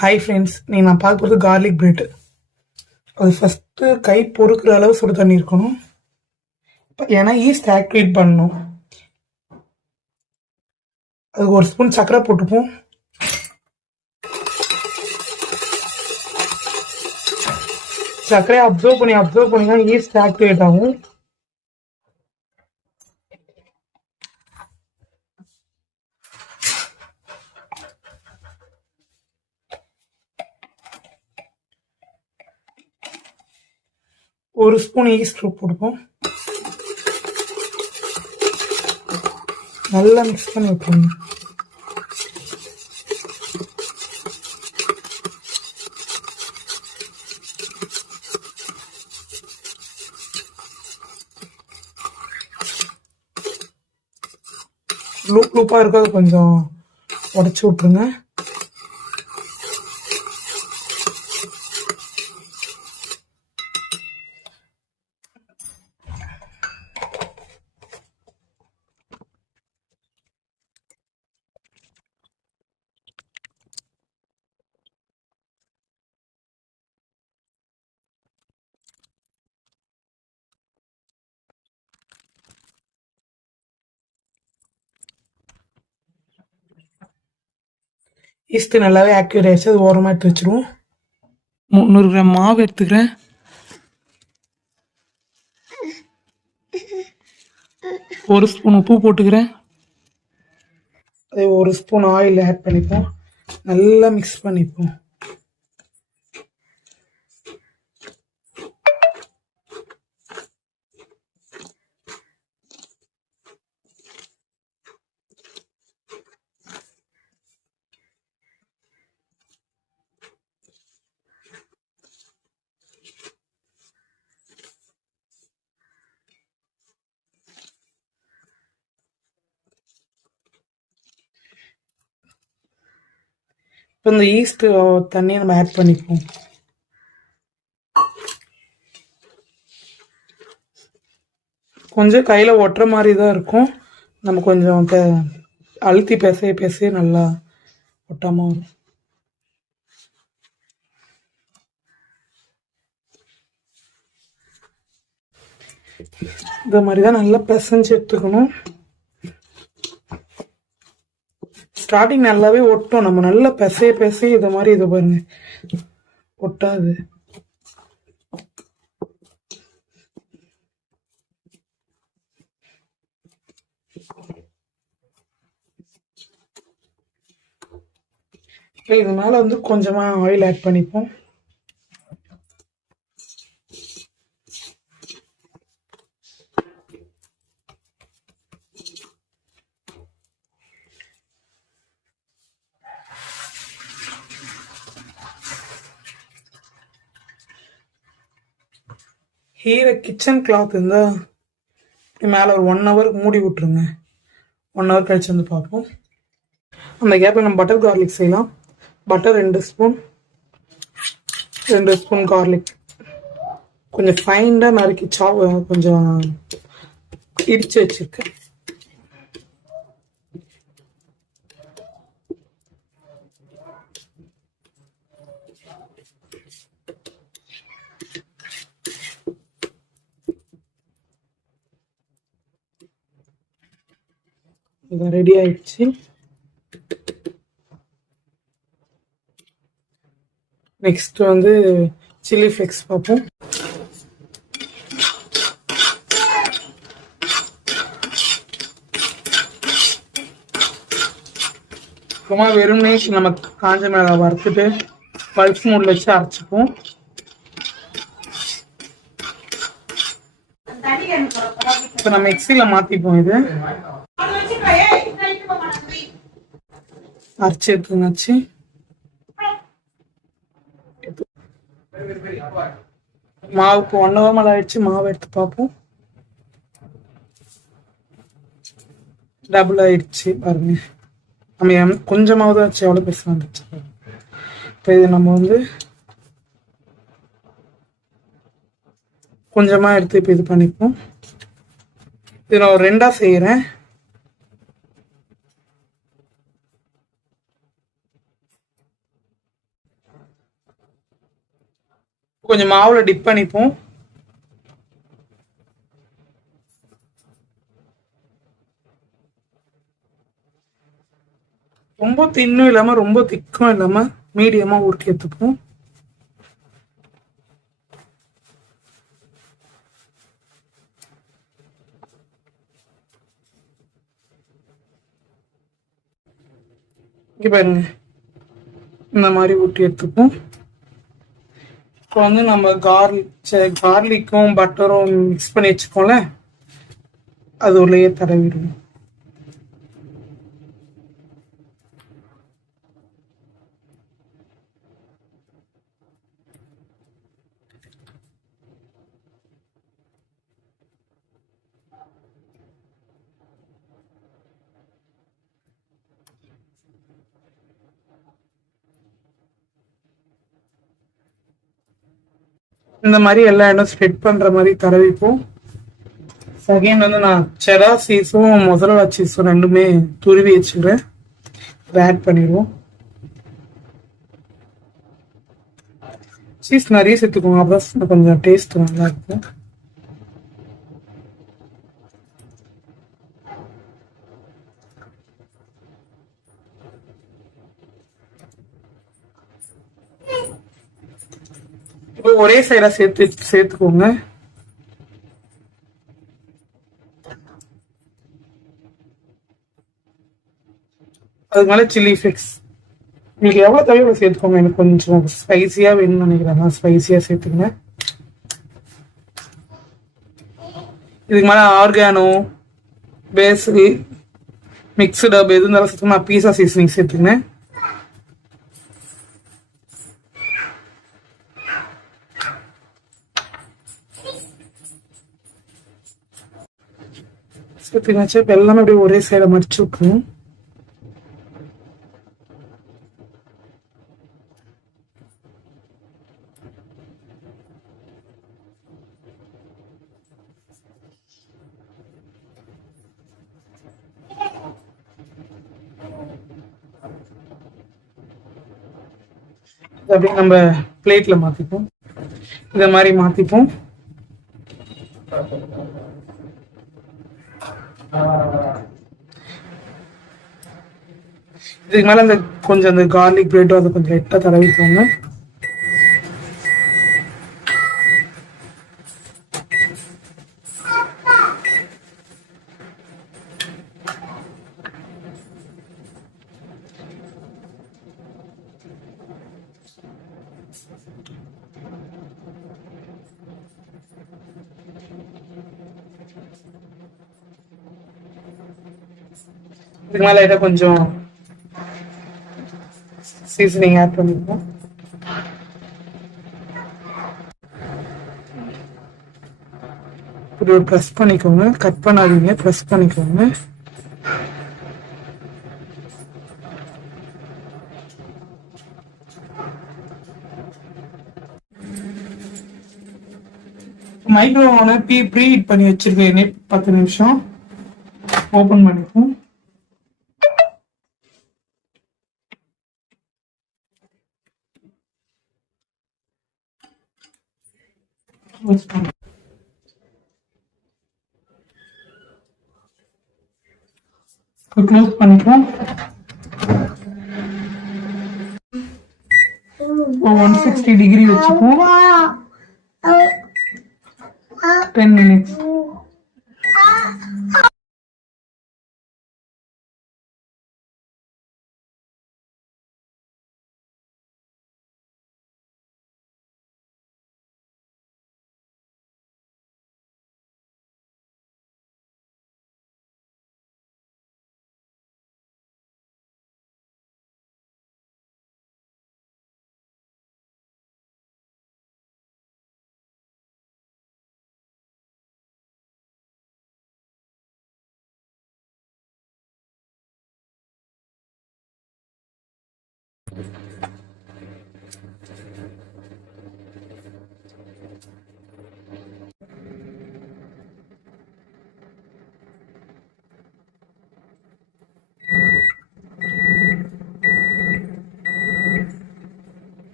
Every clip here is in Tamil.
ஹாய் ஃப்ரெண்ட்ஸ், நான் பார்க்க போகிறது கார்லிக் பிரெட். அது ஃபஸ்ட்டு கை பொறுக்கிற அளவு சுடு தண்ணி இருக்கணும். ஏன்னா ஈஸ்ட் ஆக்டிவேட் பண்ணணும். அதுக்கு ஒரு ஸ்பூன் சர்க்கரை போட்டுப்போம். சர்க்கரையை அப்சர்வ் பண்ணி தான் ஈஸ்ட் ஆக்டிவேட் ஆகும். ஒரு ஸ்பூன் ஈஸ்ட் போட்டுப்போம். நல்லா மிக்ஸ் பண்ணி வைக்கணும். லூப்பாக இருக்காது, கொஞ்சம் உடச்சி விட்ருங்க. ஈஸ்ட்டு நல்லாவே ஆக்டிவேட் ஆகிடுச்சு. அது ஓரமாக எடுத்து வச்சுருவோம். 300 கிராம் மாவு எடுத்துக்கிறேன். ஒரு ஸ்பூன் உப்பு போட்டுக்கிறேன். அதே ஒரு ஸ்பூன் ஆயில் ஆட் பண்ணிப்போம். நல்லா மிக்ஸ் பண்ணிப்போம். இப்போ இந்த ஈஸ்ட் தண்ணியை நம்ம ஆட் பண்ணிப்போம். கொஞ்சம் கையில் ஒட்டுற மாதிரி தான் இருக்கும். நம்ம கொஞ்சம் அழுத்தி பேச நல்லா ஒட்டாமல் வரும். இந்த மாதிரி தான் நல்லா பிசைஞ்சு எடுத்துக்கணும். ஸ்டார்டிங் நல்லாவே ஒட்டும். நம்ம நல்லா பிசைய இதை மாதிரி இதை பாருங்க, ஒட்டாது. இது மேலே வந்து கொஞ்சமாக ஆயில் ஆட் பண்ணிப்போம். கிச்சன் கிளாத் இருந்தால் மேலே ஒரு 1 hour மூடி விட்டுருங்க. 1 hour கழிச்சு வந்து பார்ப்போம். அந்த கேப்பில் நம்ம பட்டர் கார்லிக் செய்யலாம். பட்டர் 2 ஸ்பூன் கார்லிக் கொஞ்சம் ஃபைண்டாக நறுக்கி கொஞ்சம் இடிச்சு வச்சிருக்கேன். இது ரெடி ஆயிடுச்சு. நெக்ஸ்ட் வந்து சில்லி ஃப்ளேக்ஸ் பார்ப்போம். சும்மா வெறும்னே நம்ம காஞ்ச மிளகா வறுத்துட்டு பல்ஸ் மூடில் வச்சு அரைச்சிப்போம். இப்போ நம்ம மிக்சியில் மாற்றிப்போம். இது அரைச்சி எடுத்துங்கச்சு. மாவுக்கு 1 hour மேலே ஆயிடுச்சு. மாவு எடுத்து பார்ப்போம். டபுள் ஆயிடுச்சு பாருங்க. நம்ம கொஞ்சமாவது ஆச்சு, எவ்வளோ பெருசாக வந்துச்சு. இப்போ இது நம்ம வந்து கொஞ்சமாக எடுத்து இப்போ இது பண்ணிப்போம். இது நான் ஒரு 2ஆக செய்கிறேன். கொஞ்சம் மாவுல டிப் பண்ணிப்போம். ரொம்ப தின்னும் இல்லாம ரொம்ப திக்கும் இல்லாம மீடியமா உருட்டி எடுத்துப்போம். இங்க பாருங்க, இந்த மாதிரி ஊட்டி எடுத்துப்போம். இப்போ வந்து நம்ம கார்லிக்கும் பட்டரும் மிக்ஸ் பண்ணி வச்சுக்கோம்ல, அது உள்ளேயே தடவிடுவோம். இந்த மாதிரி எல்லா இடம் ஸ்ப்ரெட் பண்ற மாதிரி தடவிப்போம். செகண்ட் வந்து நான் செரா சீஸும் மொசரலா சீஸும் ரெண்டுமே துருவி வச்சுக்கிறேன். ஆட் பண்ணிடுவோம். சீஸ் நிறைய சேர்த்துக்கோங்க, அப்பதான் கொஞ்சம் டேஸ்ட் நல்லா இருக்கும். இப்போ ஒரே சைடா சேர்த்துக்கோங்க. அதுக்கு மேல சில்லி ஃபிளேக்ஸ் உங்களுக்கு எவ்வளவு தேவையோ சேர்த்துக்கோங்க. எனக்கு கொஞ்சம் ஸ்பைசியா வேணும்னு நினைக்கிறேன், ஸ்பைசியா சேர்த்துக்கங்க. இதுக்கு மேல ஆர்கானோ, பேசில், மிக்சடு எது இருந்தாலும் சேர்த்து நான் பீஸா சீசனிங் சேர்த்துக்கினேன். சேர்த்துக்கினாச்சு. இப்போ எல்லாமே அப்படியே ஒரே சைடை மடிச்சு விட்டுருவோம். அப்படியே நம்ம பிளேட்ல மாத்திப்போம். இத மாதிரி மாத்திப்போம். இதுக்கு மேல அந்த கொஞ்சம் அந்த கார்லிக் பிரெட்டும் அதை கொஞ்சம் லைட்டா தடவிக்கோங்க. இதுக்கு மேல லைட்டா கொஞ்சம் சீசனிங் ஆட் பண்ணிப்போம். இப்படி ஒரு ப்ரெஸ் பண்ணிக்கோங்க, கட் பண்ணாதீங்க, ப்ரெஸ் பண்ணிக்கோங்க. மைக்ரோவேவ்ல ப்ரீஹீட் பண்ணி வச்சிருக்கேன் 10 நிமிஷம். ஓபன் பண்ணிப்போம். க்ளோஸ் பண்ணிப்போம். 160 டிகிரி வச்சுப்போம். 10 minutes.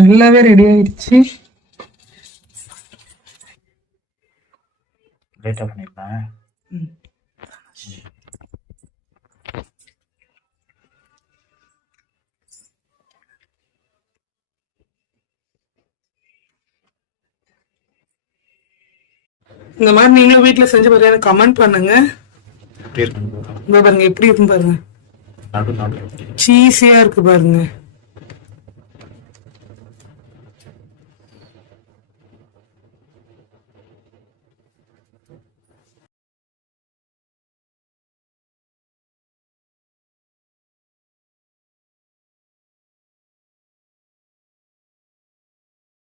நல்லாவே ரெடி ஆயிடுச்சு. லேட்டாக பண்ணியிருப்பேன். இந்த மாதிரி நீங்களும் வீட்டுல செஞ்சு பாருங்க, எனக்கு கமெண்ட் பண்ணுங்க. எப்படி இருக்குன்னு இங்க பாருங்க எப்படி இருக்குன்னு பாருங்க, நடு நடு சீஸியா இருக்கு பாருங்க.